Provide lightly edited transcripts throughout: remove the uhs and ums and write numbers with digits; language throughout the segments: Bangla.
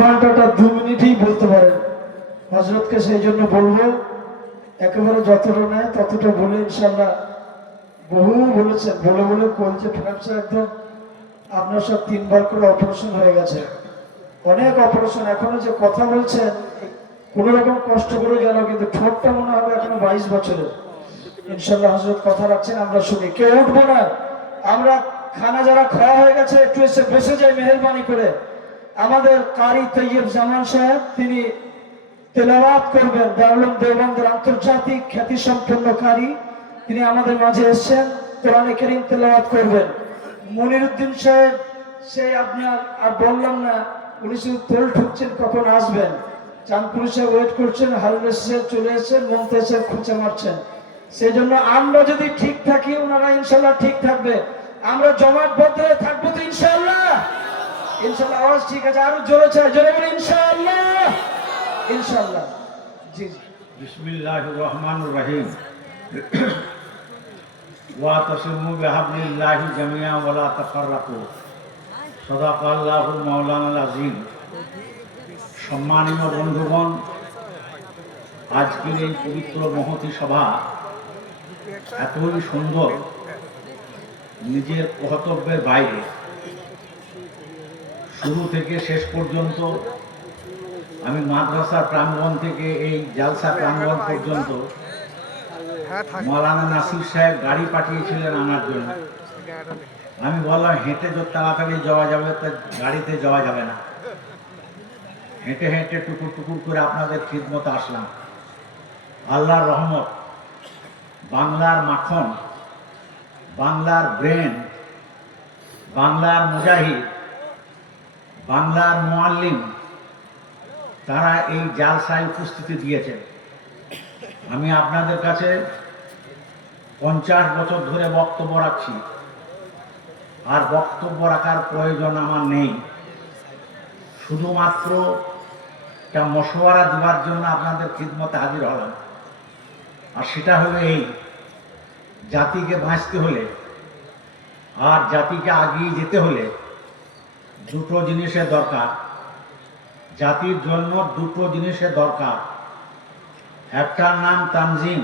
ঘন্টাটা 2 মিনিটই বলতে পারেন হযরতকে, সেই জন্য বলবো একেবারে যতটা নেয় ততটা বলে ইনশাআল্লাহ। বহু বলেছেন, বলে বলে কলছে ফ্যাপসা একদম। আপনার সব 3 বার করে অপারেশন হয়ে গেছে, অনেক অপারেশন। এখনো যে কথা বলছেন কোন রকম কষ্ট করে গেল, কিন্তু ঠোঁটটা মনে হবে এখনো 22 বছরের। ইনশাআল্লাহ হযরত কথা রাখছেন, আমরা শুনি। কেউ উঠবো না, আমরা খানা যারা খাওয়া হয়ে গেছে একটু এসে বসে যাই মেহেরবানি করে। আমাদের কারি তৈয়ব জামান সাহেব তিনি তেলাওয়াত করবেন। দারুল উলুম দেওবন্দের আন্তর্জাতিক খ্যাতিসম্পন্ন কারি, তিনি আমাদের মাঝে এসেছেন, কোরআনে কারীম তেলাওয়াত করবেন। মনিরউদ্দিন সাহেব, সেই আপনার আর বললাম না, উনি শুধু তেল ঠুকছেন কখন আসবেন। চাঁদপুর সাহেব ওয়েট করছেন, হারুন সাহেব চলে এসেছেন, মমতাজ সাহেব খুঁচা মারছেন। সেই জন্য আমরা যদি ঠিক থাকি ওনারা ইনশাল্লাহ ঠিক থাকবে। আমরা জমাটবদ্ধ হয়ে থাকবো তো ইনশাল্লাহ। ইনশাল্লাহ আওয়াজ ঠিক আছে, আরো জোরে চাই, জোরে বলে ইনশাআল্লাহ। ইনশাআল্লাহ। জি জি। বিসমিল্লাহির রহমানির রহিম। ওয়াতাসিমু বিহাবলিল্লাহি জামিআ ওয়া লা তাফাররাকু। সাদাকাল্লাহুল মাওলানাল আযীম। সম্মানীয় বন্ধুগণ, আজকের এই পবিত্র মহতী সভা এতই সুন্দর, নিজের কর্তব্যের বাইরে শুরু থেকে শেষ পর্যন্ত আমি মাদ্রাসার প্রাঙ্গণ থেকে এই জালসা প্রাঙ্গণ পর্যন্ত মৌলানা নাসির সাহেব গাড়ি পাঠিয়েছিলেন আনার জন্য। আমি বললাম হেঁটে তো তাড়াতাড়ি যাওয়া যাবে, তা গাড়িতে যাওয়া যাবে না, হেঁটে হেঁটে টুকুর টুকুর করে আপনাদের খিদমতে আসলাম। আল্লাহর রহমত, বাংলার মাখন, বাংলার ব্রেন, বাংলার মুজাহিদ, বাংলার মুআল্লিম, তারা এই জালসায় উপস্থিতি দিয়েছেন। আমি আপনাদের কাছে 50 বছর ধরে বক্তব্য রাখছি, আর বক্তব্য রাখার প্রয়োজন আমার নেই। শুধুমাত্র একটা মশওয়ারা দেওয়ার জন্য আপনাদের খিদমতে হাজির হলাম। আর সেটা হলো এই, জাতিকে বাঁচতে হলে আর জাতিকে এগিয়ে যেতে হলে দুটো জিনিসের দরকার। জাতির জন্য দুটো জিনিসের দরকার, একটার নাম তানজিম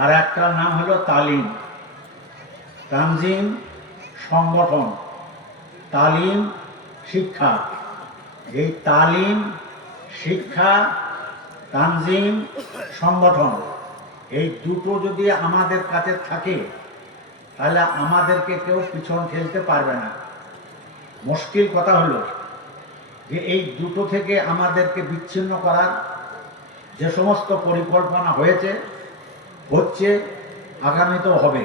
আর একটার নাম হলো তালিম। তানজিম সংগঠন, তালিম শিক্ষা। এই তালিম, শিক্ষা, তানজিম, সংগঠন, এই দুটো যদি আমাদের কাছে থাকে তাহলে আমাদেরকে কেউ পিছন ঠেলতে পারবে না। মুশকিল কথা হলো যে এই দুটো থেকে আমাদেরকে বিচ্ছিন্ন করার যে সমস্ত পরিকল্পনা হয়েছে, হচ্ছে, আগামীতেও হবে।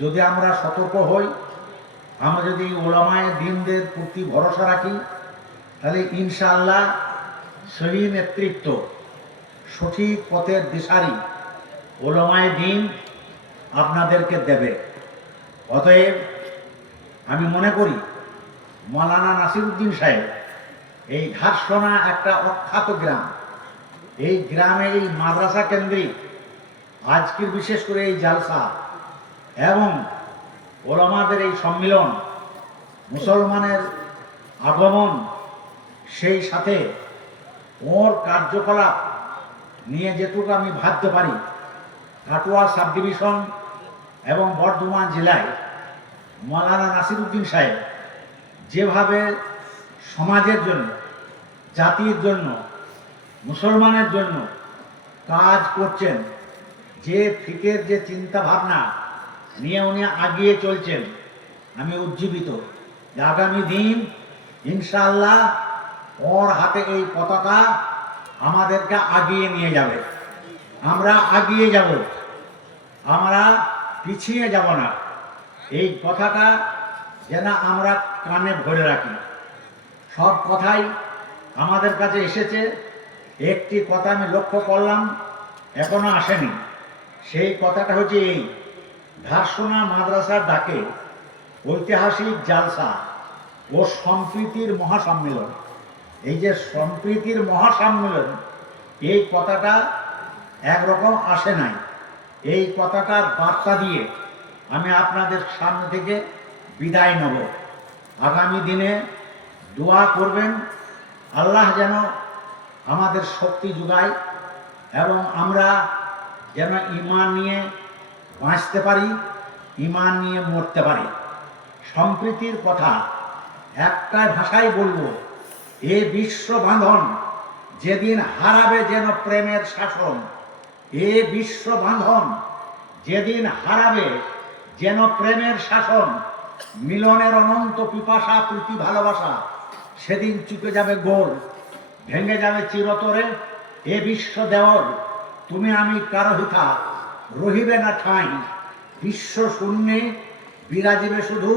যদি আমরা সতর্ক হই, আমরা যদি ওলামায়ে দ্বীনদের প্রতি ভরসা রাখি, তাহলে ইনশাআল্লাহ সহি নেতৃত্ব, সঠিক পথের দিশারি ওলামায়ে দ্বীন আপনাদেরকে দেবে। অতএব আমি মনে করি মৌলানা নাসিরউদ্দিন সাহেব, এই ঘাটসোনা একটা অখ্যাত গ্রাম, এই গ্রামে এই মাদ্রাসা কেন্দ্রিক আজকের বিশেষ করে এই জালসা এবং ওলামাদের এই সম্মিলন, মুসলমানের আগমন, সেই সাথে ওর কার্যকলাপ নিয়ে যেটুকু আমি ভাবতে পারি, কাটোয়া সাব ডিভিশন এবং বর্ধমান জেলায় মৌলানা নাসিরউদ্দিন সাহেব যেভাবে সমাজের জন্য, জাতির জন্য, মুসলমানের জন্য কাজ করছেন, যে ফিকের যে চিন্তা ভাবনা নিয়ে উনি এগিয়ে চলছেন, আমি উজ্জীবিত যে আগামী দিন ইনশাআল্লাহ ওর হাতে এই পতাকা আমাদেরকে আগিয়ে নিয়ে যাবে। আমরা আগিয়ে যাব, আমরা পিছিয়ে যাব না। এই কথাটা যেন আমরা কানে ভরে রাখি। সব কথাই আমাদের কাছে এসেছে, একটি কথা আমি লক্ষ্য করলাম এখনো আসেনি। সেই কথাটা হচ্ছে এই, ঘাটসোনা মাদ্রাসার ডাকে ঐতিহাসিক জালসা ও সম্প্রীতির মহাসম্মেলন। এই যে সম্প্রীতির মহাসম্মেলন, এই কথাটা একরকম আসে নাই। এই কথাটার বার্তা দিয়ে আমি আপনাদের সামনে থেকে বিদায় নেব। আগামী দিনে দোয়া করবেন আল্লাহ যেন আমাদের শক্তি যোগায় এবং আমরা যেন ঈমান নিয়ে বাঁচতে পারি, ঈমান নিয়ে মরতে পারি। সম্প্রীতির কথা একটাই ভাষায় বলবো, এ বিশ্ব বাঁধন যেদিন হারাবে যেন প্রেমের শাসন, এ বিশ্ব বাঁধন যেদিন হারাবে যেন প্রেমের শাসন, মিলনের অনন্ত পিপাসা প্রীতি ভালোবাসা সেদিন চুকে যাবে গোল, ভেঙে যাবে চিরতরে এ বিশ্ব দেওয়াল। তুমি আমি কারো হিতা রহিবে না ঠাঁই, বিশ্ব শূন্যে বিরাজিবে শুধু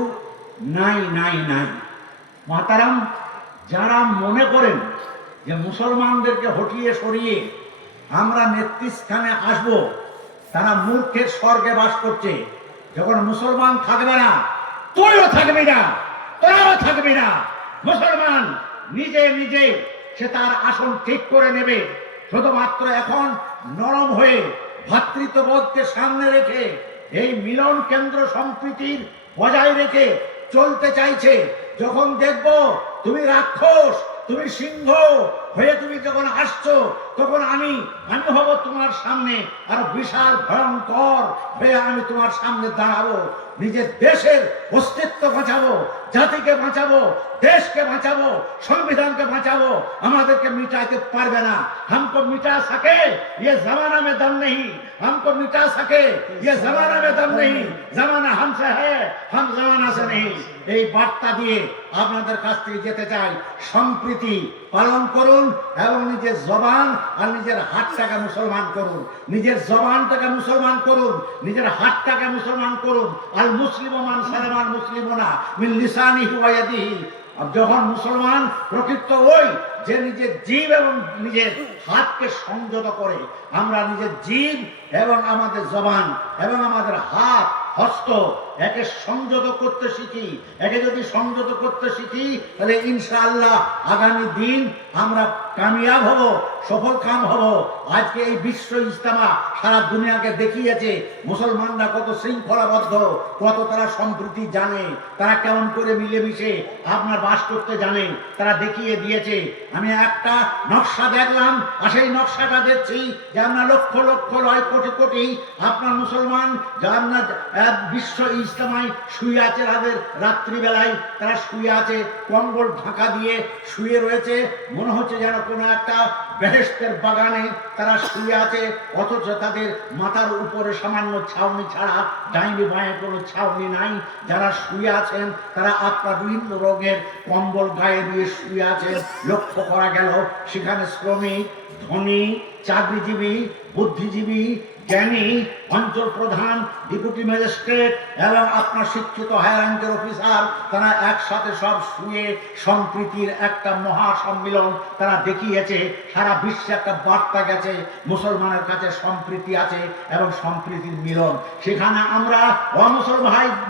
নাই নাই নাই। মাতারাম, যারা মনে করেন যে মুসলমানদেরকে হটিয়ে সরিয়ে আমরা নেতৃস্থানে আসব, তারা মূর্খের স্বর্গে বাস করছে। যখন মুসলমান থাকবে না, তুইও থাকবি না, তোরাও থাকবি না। মুসলমান নিজে নিজে সে তার আসন ঠিক করে নেবে। শুধুমাত্র এখন নরম হয়ে ভ্রাতৃত্ববোধকে সামনে রেখে এই মিলন কেন্দ্র সম্প্রীতির বজায় রেখে চলতে চাইছে। যখন দেখব তুমি রাক্ষস, তুমি সিংহ হয়ে তুমি যখন আসছো, তখন আমি হব তোমার সামনে আর বিশাল ভয়ঙ্কর হয়ে আমি তোমার সামনে দাঁড়াবো। নিজের দেশের অস্তিত্ব বাঁচাবো, জাতিকে বাঁচাবো, দেশকে বাঁচাবো, সংবিধানকে বাঁচাবো। আমাদেরকে মিটাইতে পারবে না। हमको मिटा सके ये जमाना में दम नहीं, हमको मिटा सके ये जमाना में दम नहीं, जमाना हमसे है, हम जमाना से नहीं। এই বার্তা দিয়ে আপনাদের কাছ থেকে যেতে চাই, সম্প্রীতি পালন করুন এবং নিজের জবান আর নিজের হাতটাকে মুসলমান করুন, নিজের জবানটাকে মুসলমান করুন, নিজের হাতটাকে মুসলমান করুন। আল মুসলিম মান সালামান মুসলিমুনা মিন লিসানিহি ওয়া ইয়াদিহি। যখন মুসলমান প্রকৃত ওই যে নিজের জীব এবং নিজের হাতকে সংযত করে, আমরা নিজের জীব এবং আমাদের জবান এবং আমাদের হাত হস্ত একে সংযত করতে শিখি, একে যদি সংযত করতে শিখি, তাহলে ইনশাআল্লাহ আগামী দিন আমরা কামিয়াব হব, সফল কাম হব। আজকে এই বিশ্ব ইজতেমা সারা দুনিয়াকে দেখিয়েছে মুসলমানরা কত শৃঙ্খলাবদ্ধ, কত তারা সম্প্রীতি জানে, তারা কেমন করে মিলেমিশে আপনার বাস করতে জানে, তারা দেখিয়ে দিয়েছে। আমি একটা নকশা দেখলাম, আর সেই নকশাটা দেখছি যে আমরা লক্ষ লক্ষ নয় কোটি কোটি আপনার মুসলমান যা আপনার বিশ্ব ইজতেমায় শুয়ে আছে, তাদের রাত্রিবেলায় তারা শুয়ে আছে, কম্বল ঢাকা দিয়ে শুয়ে রয়েছে, মনে হচ্ছে যেন কোনো একটা বেহেশতের বাগানে তারা শুয়ে আছে, অথচ তাদের মাথার উপরে সামান্য ছাউনি ছাড়া ডাইনি বাঁয়ে কোনো ছাউনি নাই। যারা শুয়ে আছেন তারা আপনার বিভিন্ন রঙের কম্বল গায়ে দিয়ে শুয়ে আছেন। লক্ষ্য করা গেল সেখানে শ্রমিক, ধনী, চাকরিজীবী, বুদ্ধিজীবী, জ্ঞানী, অঞ্চল প্রধান, ডেপুটি ম্যাজিস্ট্রেট এবং আপনার শিক্ষিত হায়ার র্যাঙ্কের অফিসার, তারা একসাথে সব শুয়ে সম্প্রীতির একটা মহা সম্মিলন তারা দেখিয়েছে। সারা বিশ্বে একটা বার্তা গেছে, মুসলমানের কাছে সম্প্রীতি আছে এবং সম্প্রীতির মিলন। সেখানে আমরা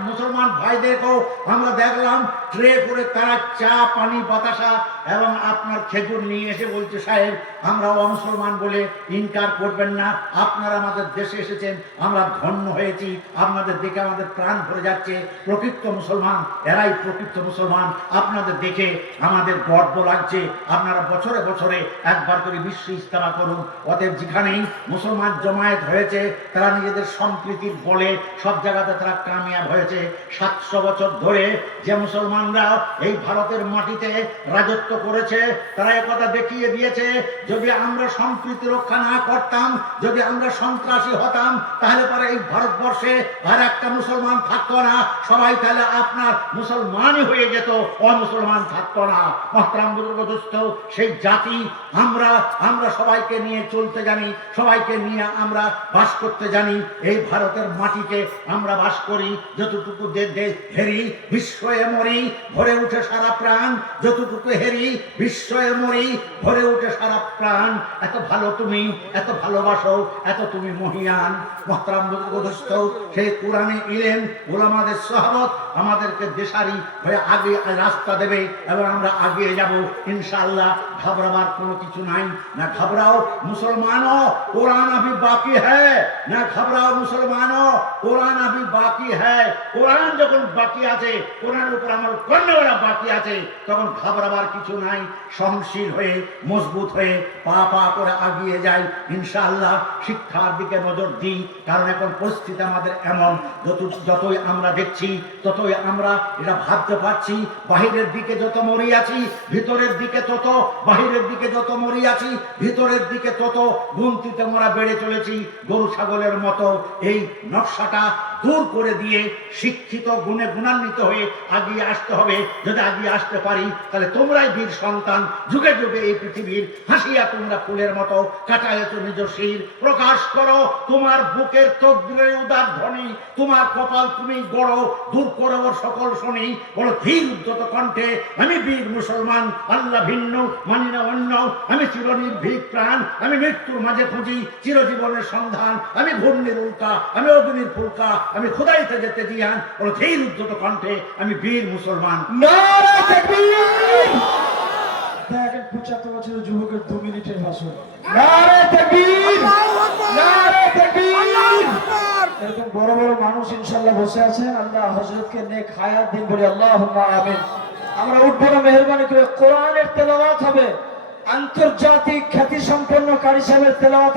মুসলমান ভাইদেরকেও আমরা দেখলাম ট্রে করে তারা চা, পানি, বাতাসা এবং আপনার খেজুর নিয়ে এসে বলছে, সাহেব আমরা মুসলমান বলে ইনকার করবেন না, আপনারা আমাদের দেশে এসেছেন, আমরা ধন্য হয়েছি, আপনাদের দেখে আমাদের প্রাণ ভরে যাচ্ছে। প্রকৃত মুসলমান এরাই প্রকৃত মুসলমান, আপনাদের দেখে আমাদের গর্ব লাগছে। আপনারা বছরে বছরে একবার করে বিশ্ব ইজতেমা করুন। অতএব যেখানেই মুসলমান জমায়েত হয়েছে তারা নিজেদের সম্প্রীতির বলে সব জায়গাতে তারা কামিয়াব হয়েছে। 700 বছর ধরে যে মুসলমানরা এই ভারতের মাটিতে রাজত্ব করেছে, তারা একথা দেখিয়ে দিয়েছে, যদি আমরা সম্প্রীতি রক্ষা না করতাম, যদি আমরা সন্ত্রাসী হতাম, তাহলে পরে এই ভারতবর্ষে আর একটা মুসলমান থাকতো না, সবাই তাহলে আপনার মুসলমানই হয়ে যেত, অমুসলমান থাকতো না। মহতারাম বুজুর্গ, সেই জাতি আমরা সবাইকে নিয়ে চলতে জানি, সবাইকে নিয়ে আমরা বাস করতে জানি। এই ভারতের মাটিতে আমরা বাস করি, যতটুকু হেরি বিশ্বয়ে মরি, ভরে উঠে সারা প্রাণ, যতটুকু হেরি বিশ্বয়ে মরি, ভরে উঠে সারা প্রাণ। এত ভালো তুমি, এত ভালোবাসো, এত তুমি মহিয়ান। মহতারাম বুজুর্গ, সেই কোরআনে ইলম উলামাদের সোহবত আমাদেরকে দেশারি হয়ে আগে রাস্তা দেবে এবং আমরা আগিয়ে যাব ইনশাআল্লাহ। ঘাবড়াবার কোনো কিছু নাই, না ঘাবড়াও মুসলমানও, কোরআন अभी बाकी है, না ঘাবড়াও মুসলমানও, কোরআন अभी बाकी है। কোরআন যখন বাকি আছে, কোরআনের উপর আমল করনেওয়ালা বাকি আছে, তখন ঘাবড়াবার কিছু নাই। সহনশীল হয়ে মজবুত হয়ে পা পা করে আগিয়ে যাই ইনশাআল্লাহ। শিক্ষার দিকে নজর দিই, কারণ এখন পরিস্থিতি আমাদের এমন, যতই আমরা দেখছি ততই আমরা এটা ভাবতে পারছি বাহিরের দিকে যত মরিয়াছি, ভিতরের দিকে তত, বাহিরের দিকে যত মরিয়াছি, ভিতরের দিকে তত গুনতিতে আমরা বেড়ে চলেছি গরু ছাগলের মতো। এই নকশাটা দূর করে দিয়ে শিক্ষিত গুণে গুণান্বিত হয়ে আগিয়ে আসতে হবে। যদি আগিয়ে আসতে পারি তাহলে তোমরাই বীর সন্তান, যুগে যুগে এই পৃথিবীর হাসিয়া তোমরা ফুলের মতো কাটায়েছ নিজ শির। প্রকাশ করো তোমার বুকের তকদিরের উদার ধ্বনি, তোমার কপাল তুমি গড়ো, দূর করো ওর সকল শনি। বড় ধীর উদ্যত কণ্ঠে আমি বীর মুসলমান, আল্লাহ ভিন্ন মানি না অন্য, আমি চিরনির্ভীক প্রাণ, আমি মৃত্যুর মাঝে খুঁজি চিরজীবনের সন্ধান, আমি ঘূর্ণির উল্কা, আমি অগ্নির ফুলকা, আমি খোদাইতে যেতে দিয়ান। বড় ধীর উদ্যত কণ্ঠে আমি বীর মুসলমান। নারে তাকবীর! দেখেন 75 বছরের যুবকের 2 মিনিটের ভাষণ। নারে তাকবীর! নারে তাকবীর! এরকম বড় বড় মানুষ ইনশাআল্লাহ বসে আছে। আল্লাহ হযরতকে নেক হায়াত দিন, বলি আল্লাহুম্মা আমিন। আমরা উঠবো না, মেহেরবানি করে কোরআনের তেলাওয়াত হবে, আন্তর্জাতিক খ্যাতি সম্পন্ন কারি সাহেবের তেলাওয়াত।